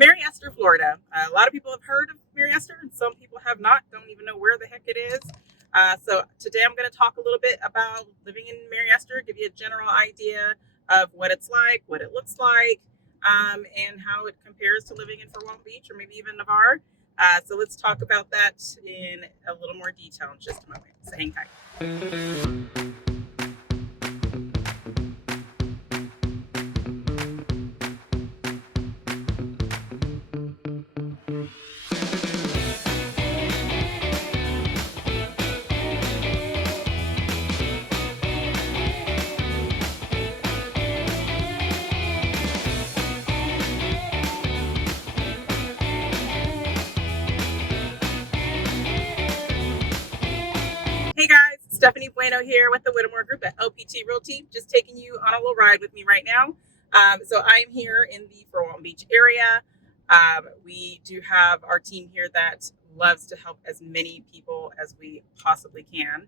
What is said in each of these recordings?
Mary Esther, Florida. A lot of people have heard of Mary Esther, and some people have not, don't even know where the heck it is. So today I'm going to talk a little bit about living in Mary Esther, give you a general idea of what it's like, what it looks like, and how it compares to living in Fort Walton Beach or maybe even Navarre. So let's talk about that in a little more detail in just a moment. So hang tight. Hey guys, Stephanie Bueno here with the Whittemore Group at LPT Realty, just taking you on a little ride with me right now. So I'm here in the Fort Walton Beach area. We do have our team here that loves to help as many people as we possibly can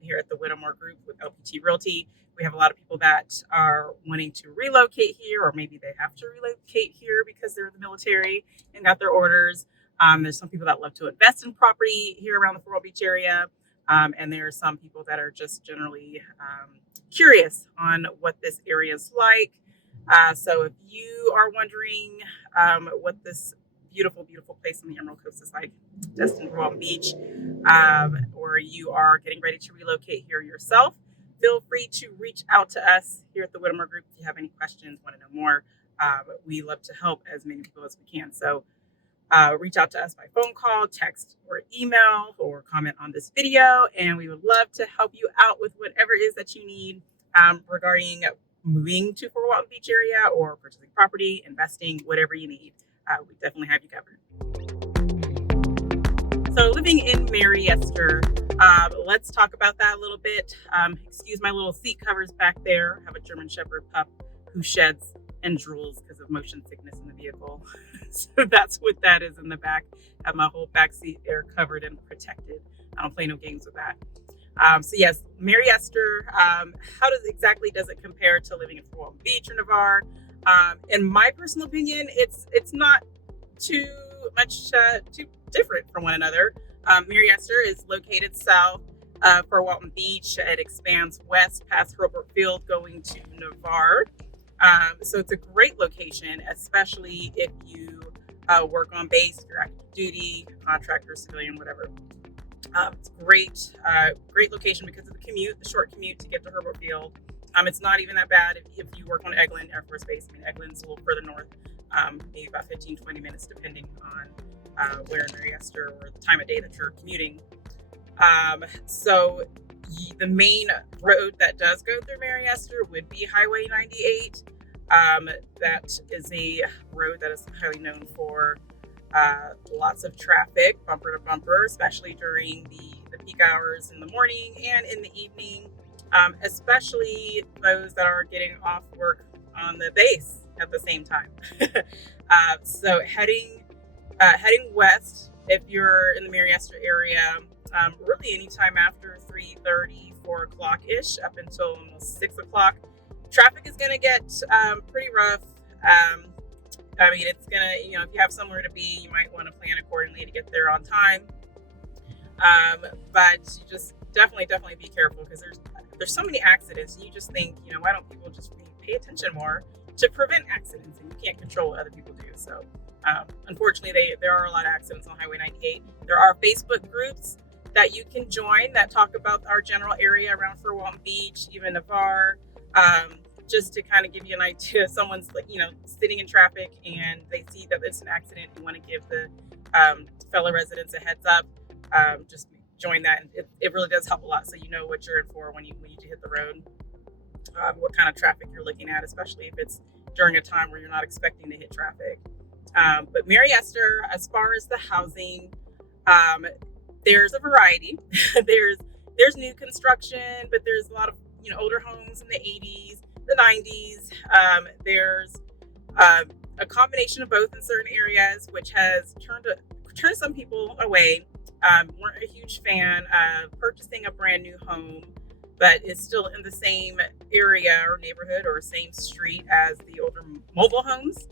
here at the Whittemore Group with LPT Realty. We have a lot of people that are wanting to relocate here, or maybe they have to relocate here because they're in the military and got their orders. There's some people that love to invest in property here around the Fort Walton Beach area. And there are some people that are just generally curious on what this area is like. So if you are wondering what this beautiful, beautiful place on the Emerald Coast is like, Destin-Fort Beach, or you are getting ready to relocate here yourself, feel free to reach out to us here at the Whittemore Group if you have any questions, want to know more. We love to help as many people as we can. So reach out to us by phone call, text, or email, or comment on this video, and we would love to help you out with whatever it is that you need regarding moving to Fort Walton Beach area or purchasing property, investing, whatever you need. We definitely have you covered. So living in Mary Esther, let's talk about that a little bit. Excuse my little seat covers back there. I have a German Shepherd pup who sheds and drools because of motion sickness in the vehicle. So that's what that is in the back. I have my whole back seat air covered and protected. I don't play no games with that. So yes, Mary Esther, how exactly does it compare to living in Fort Walton Beach or Navarre? In my personal opinion, it's not too much too different from one another. Mary Esther is located south Fort Walton Beach. It expands west past Herbert Field going to Navarre. So it's a great location, especially if you work on base, you're active duty, contractor, civilian, whatever. It's great location because of the commute, the short commute to get to Herbert Field. It's not even that bad if you work on Eglin Air Force Base. I mean, Eglin's a little further north, maybe about 15, 20 minutes, depending on where in Mary Esther or the time of day that you're commuting. So the main road that does go through Mary Esther would be Highway 98. That is a road that is highly known for lots of traffic, bumper to bumper, especially during the peak hours in the morning and in the evening, especially those that are getting off work on the base at the same time. So heading west, if you're in the Mary Esther area, really anytime after 3:30, 4 o'clock-ish up until almost 6 o'clock, traffic is going to get pretty rough. I mean, it's going to, if you have somewhere to be, you might want to plan accordingly to get there on time. But you just definitely be careful because there's so many accidents. And you just think, why don't people just pay attention more to prevent accidents? And you can't control what other people do. So unfortunately, there are a lot of accidents on Highway 98. There are Facebook groups that you can join that talk about our general area around Fort Walton Beach, even Navarre. Just to kind of give you an idea, someone's sitting in traffic and they see that it's an accident. You want to give the fellow residents a heads up. Just join that, and it really does help a lot. So you know what you're in for when you do hit the road, what kind of traffic you're looking at, especially if it's during a time where you're not expecting to hit traffic. But Mary Esther, as far as the housing, there's a variety. There's new construction, but there's a lot of older homes in the 80s, the 90s. There's a combination of both in certain areas, which has turned some people away. Weren't a huge fan of purchasing a brand new home, but is still in the same area or neighborhood or same street as the older mobile homes.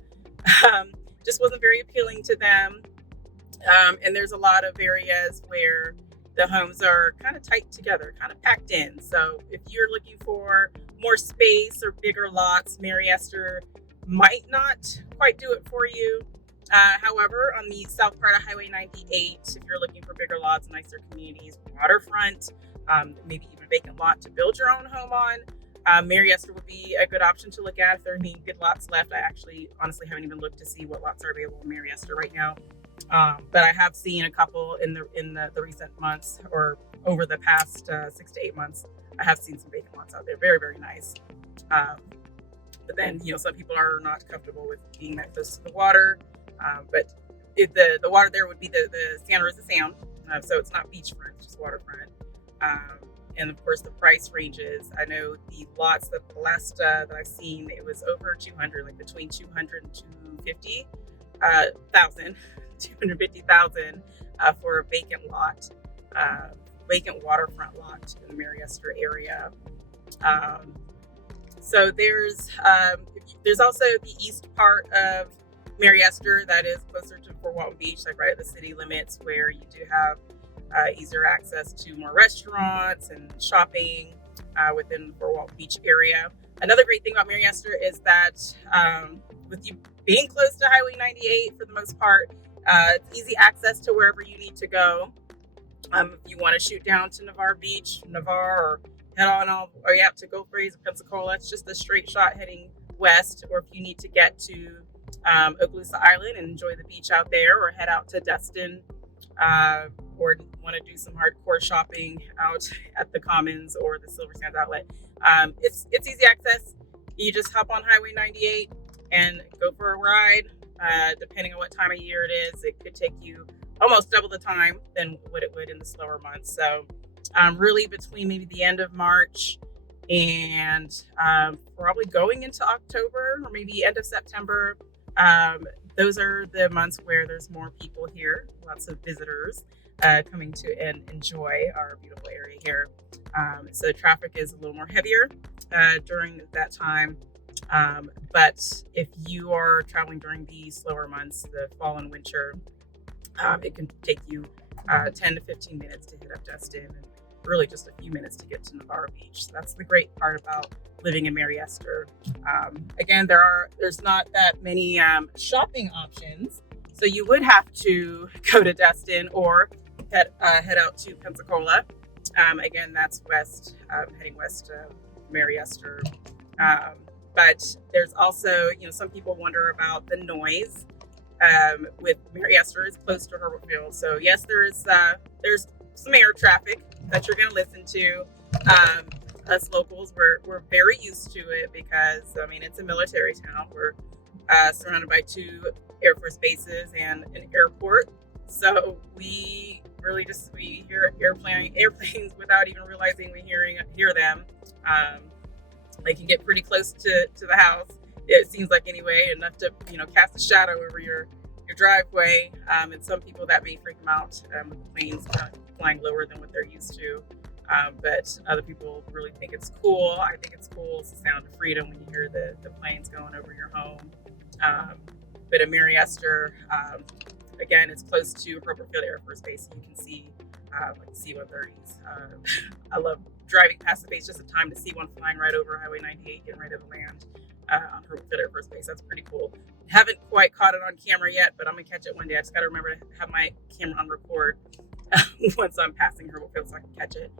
just wasn't very appealing to them. And there's a lot of areas where the homes are kind of tight together, kind of packed in. So if you're looking for more space or bigger lots, Mary Esther might not quite do it for you. However, on the south part of Highway 98, if you're looking for bigger lots, nicer communities, waterfront, maybe even a vacant lot to build your own home on, Mary Esther would be a good option to look at if there are any good lots left. I actually honestly haven't even looked to see what lots are available in Mary Esther right now. But I have seen a couple in the recent months, or over the past 6 to 8 months. I have seen some vacant lots out there. Very, very nice. But then, some people are not comfortable with being that close to the water. But the water there would be the Santa Rosa Sound. So it's not beachfront, it's just waterfront. And of course, the price ranges. I know the lots that the last that I've seen, it was over 200, like between 200 and 250,000. 250,000 for a vacant lot, vacant waterfront lot in the Mary Esther area. So there's also the east part of Mary Esther that is closer to Fort Walton Beach, like right at the city limits, where you do have easier access to more restaurants and shopping within the Fort Walton Beach area. Another great thing about Mary Esther is that with you being close to Highway 98 for the most part, it's easy access to wherever you need to go. If you want to shoot down to Navarre Beach, or head on all the way out to Gulfbreeze or Pensacola, it's just a straight shot heading west. Or if you need to get to Okaloosa Island and enjoy the beach out there, or head out to Destin, or want to do some hardcore shopping out at the Commons or the Silver Sands Outlet, it's easy access. You just hop on Highway 98 and go for a ride. Depending on what time of year it is, it could take you almost double the time than what it would in the slower months. So really between maybe the end of March and probably going into October or maybe end of September, those are the months where there's more people here, lots of visitors coming to and enjoy our beautiful area here. So traffic is a little more heavier during that time. But if you are traveling during the slower months, the fall and winter, it can take you 10 to 15 minutes to hit up Destin, and really just a few minutes to get to Navarre Beach. So that's the great part about living in Mary Esther. Again, there's not that many shopping options, so you would have to go to Destin or head out to Pensacola. Again, that's west, heading west of Mary Esther. But there's also, some people wonder about the noise. With Mary Esther is close to Herbert Field, so yes, there's some air traffic that you're going to listen to. Us locals, we're very used to it because it's a military town. We're surrounded by 2 Air Force bases and an airport, so we hear airplanes without even realizing we hear them. They can get pretty close to the house. It seems like anyway, enough to cast a shadow over your driveway. And some people that may freak them out with the planes flying lower than what they're used to. But other people really think it's cool. I think it's cool. It's the sound of freedom when you hear the planes going over your home. But in Mary Esther, again, it's close to Herbert Field Air Force Base. So you can see C-130s. I love driving past the base just in time to see one flying right over Highway 98, getting ready to land on Herbert Field Air Force Base. That's pretty cool. Haven't quite caught it on camera yet, but I'm gonna catch it one day. I just gotta remember to have my camera on record once I'm passing Herbert Field so I can catch it.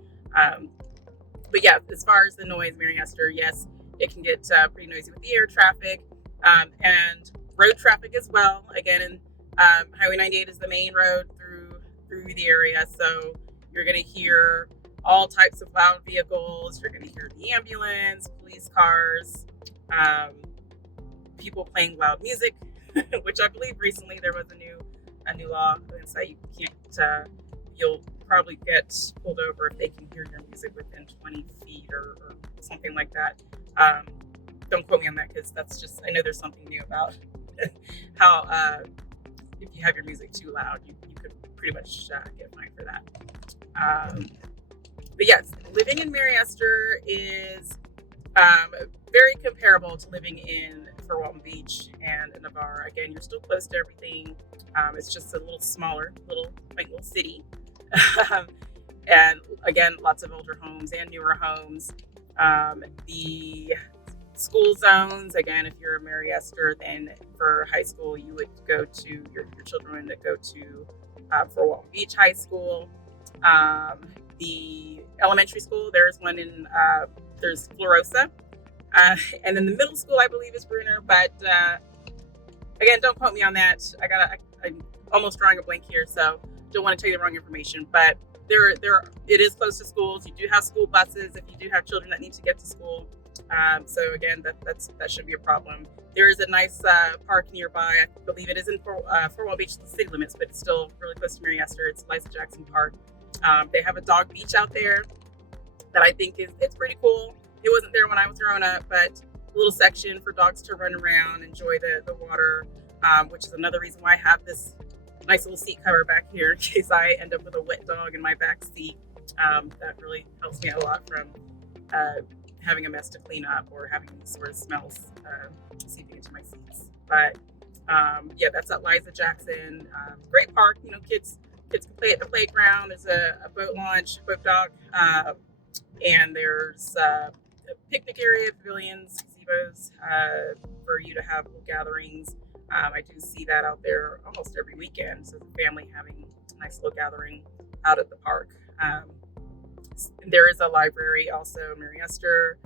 But yeah, as far as the noise, Mary Esther, yes, it can get pretty noisy with the air traffic and road traffic as well. Again, Highway 98 is the main road through the area, so you're going to hear all types of loud vehicles. You're going to hear the ambulance, police cars, people playing loud music, which I believe recently there was a new law that says you can't. You'll probably get pulled over if they can hear your music within 20 feet or something like that. Don't quote me on that because that's just, I know there's something new about how if you have your music too loud, you could pretty much get fined for that. But yes, living in Mary Esther is very comparable to living in for Walton Beach and Navarre. Again, you're still close to everything. It's just a little smaller, quaint little city. And again, lots of older homes and newer homes. The school zones, again, if you're a Mary Esther, then for high school, you would go to your children that go to for Walton Beach High School. The elementary school, there's one in there's Florosa, and then the middle school, I believe, is Bruner. But again, don't quote me on that. I'm almost drawing a blank here, so don't want to tell you the wrong information. But it is close to schools. You do have school buses if you do have children that need to get to school. So again, that shouldn't be a problem. There is a nice park nearby. I believe it is in Fort Walton Beach, the city limits, but it's still really close to Mary Esther. It's Liza Jackson Park. They have a dog beach out there that I think it's pretty cool. It wasn't there when I was growing up, but a little section for dogs to run around, enjoy the water, which is another reason why I have this nice little seat cover back here in case I end up with a wet dog in my back seat. That really helps me out a lot from having a mess to clean up or having these sort of smells seeping into my seats. But yeah, that's at Liza Jackson. Great park. Kids can play at the playground. There's a boat launch, boat dock, and there's a picnic area, pavilions, gazebos for you to have little gatherings. I do see that out there almost every weekend. So the family having a nice little gathering out at the park. There is a library also, Mary Esther.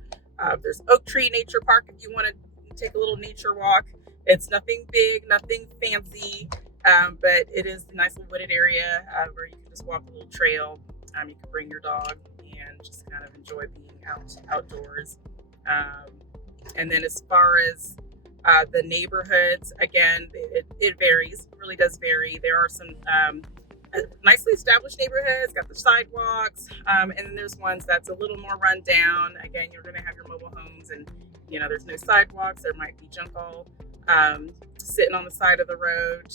There's Oak Tree Nature Park if you want to take a little nature walk. It's nothing big, nothing fancy, but it is a nice little wooded area where you can just walk a little trail. You can bring your dog and just kind of enjoy being outdoors. And then as far as the neighborhoods, again, it varies. It really does vary. There are some nicely established neighborhoods, got the sidewalks, and then there's ones that's a little more run down. Again, you're going to have your mobile homes, and there's no sidewalks. There might be junk all sitting on the side of the road,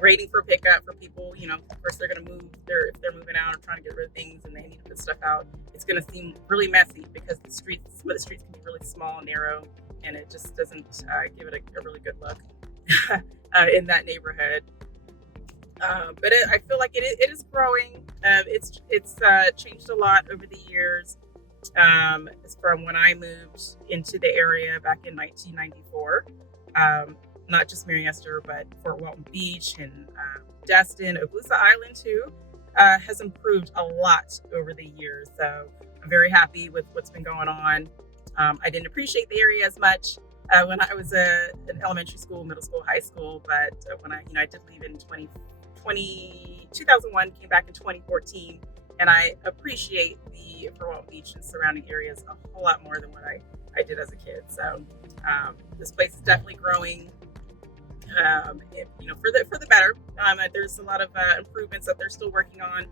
waiting for pickup for people. Of course, they're going to move. If they're moving out or trying to get rid of things, and they need to put stuff out, it's going to seem really messy because some of the streets can be really small and narrow, and it just doesn't give it a really good look in that neighborhood. But I feel like it is growing. It's changed a lot over the years. From when I moved into the area back in 1994. Not just Mary Esther, but Fort Walton Beach and Destin, Eglin Island too, has improved a lot over the years. So I'm very happy with what's been going on. I didn't appreciate the area as much when I was in elementary school, middle school, high school, but when I did leave in 2001, came back in 2014, and I appreciate the Fort Walton Beach and surrounding areas a whole lot more than what I did as a kid. So this place is definitely growing, for the better. There's a lot of improvements that they're still working on,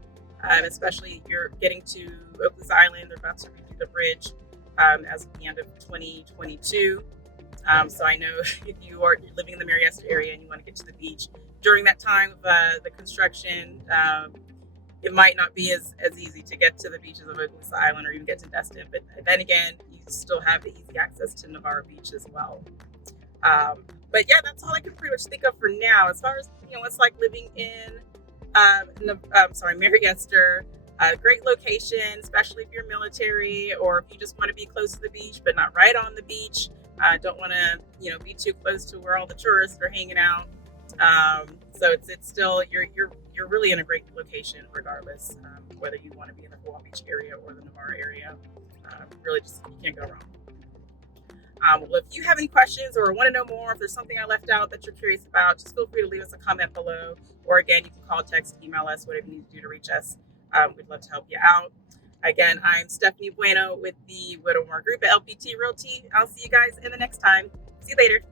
especially if you're getting to Eglin Island. They're about to redo the bridge as of the end of 2022. So I know if you are living in the Mary Esther area and you want to get to the beach during that time of the construction, it might not be as easy to get to the beaches of Eglin Island or even get to Destin. But then again, you still have the easy access to Navarre Beach as well. But yeah, that's all I can pretty much think of for now. As far as it's like living in Mary Esther. Great location, especially if you're military or if you just want to be close to the beach but not right on the beach. Don't want to be too close to where all the tourists are hanging out. So it's still you're really in a great location regardless, whether you want to be in the Walton Beach area or the Navarre area. Really, just you can't go wrong. Well, if you have any questions or want to know more, if there's something I left out that you're curious about, just feel free to leave us a comment below. Or again, you can call, text, email us, whatever you need to do to reach us. We'd love to help you out. Again, I'm Stephanie Bueno with the Whittemore Group at LPT Realty. I'll see you guys in the next time. See you later.